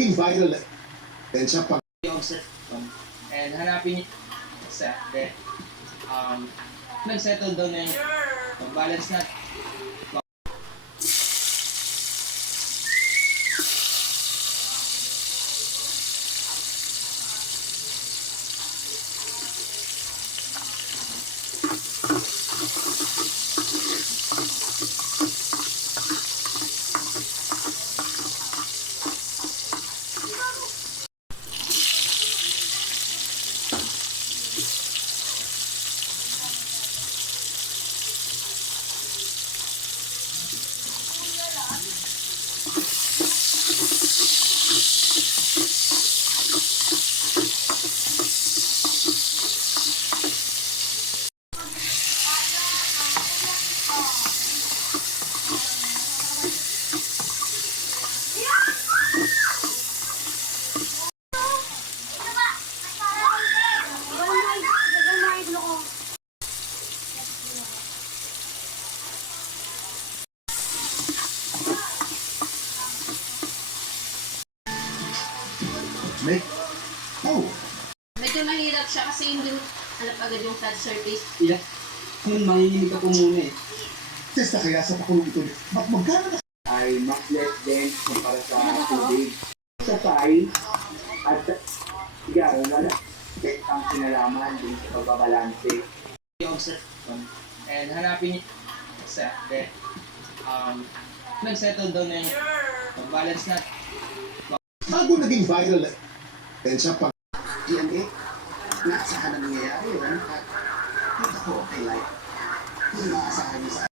naging viral din sa pag yung set and hanapin niyo set that nag-settle down na yung balance na make Medyo mahirap siya kasi hindi hanap agad yung flat surface. yeah. Kung manginginig ako muna eh. test na kaya sa pakulong ito. Magkano na ay mas less dense kumpara sa tubig. Sa Thai, at sigaro na lang ang kinalaman din sa pagbabalanse. Yung set and hanapin niyo set that nag-settle down na yung balance na bago naging viral din sa pag DNA, naasahan na nangyayari yun at dito ko okay life. Yung maasahan niyo sa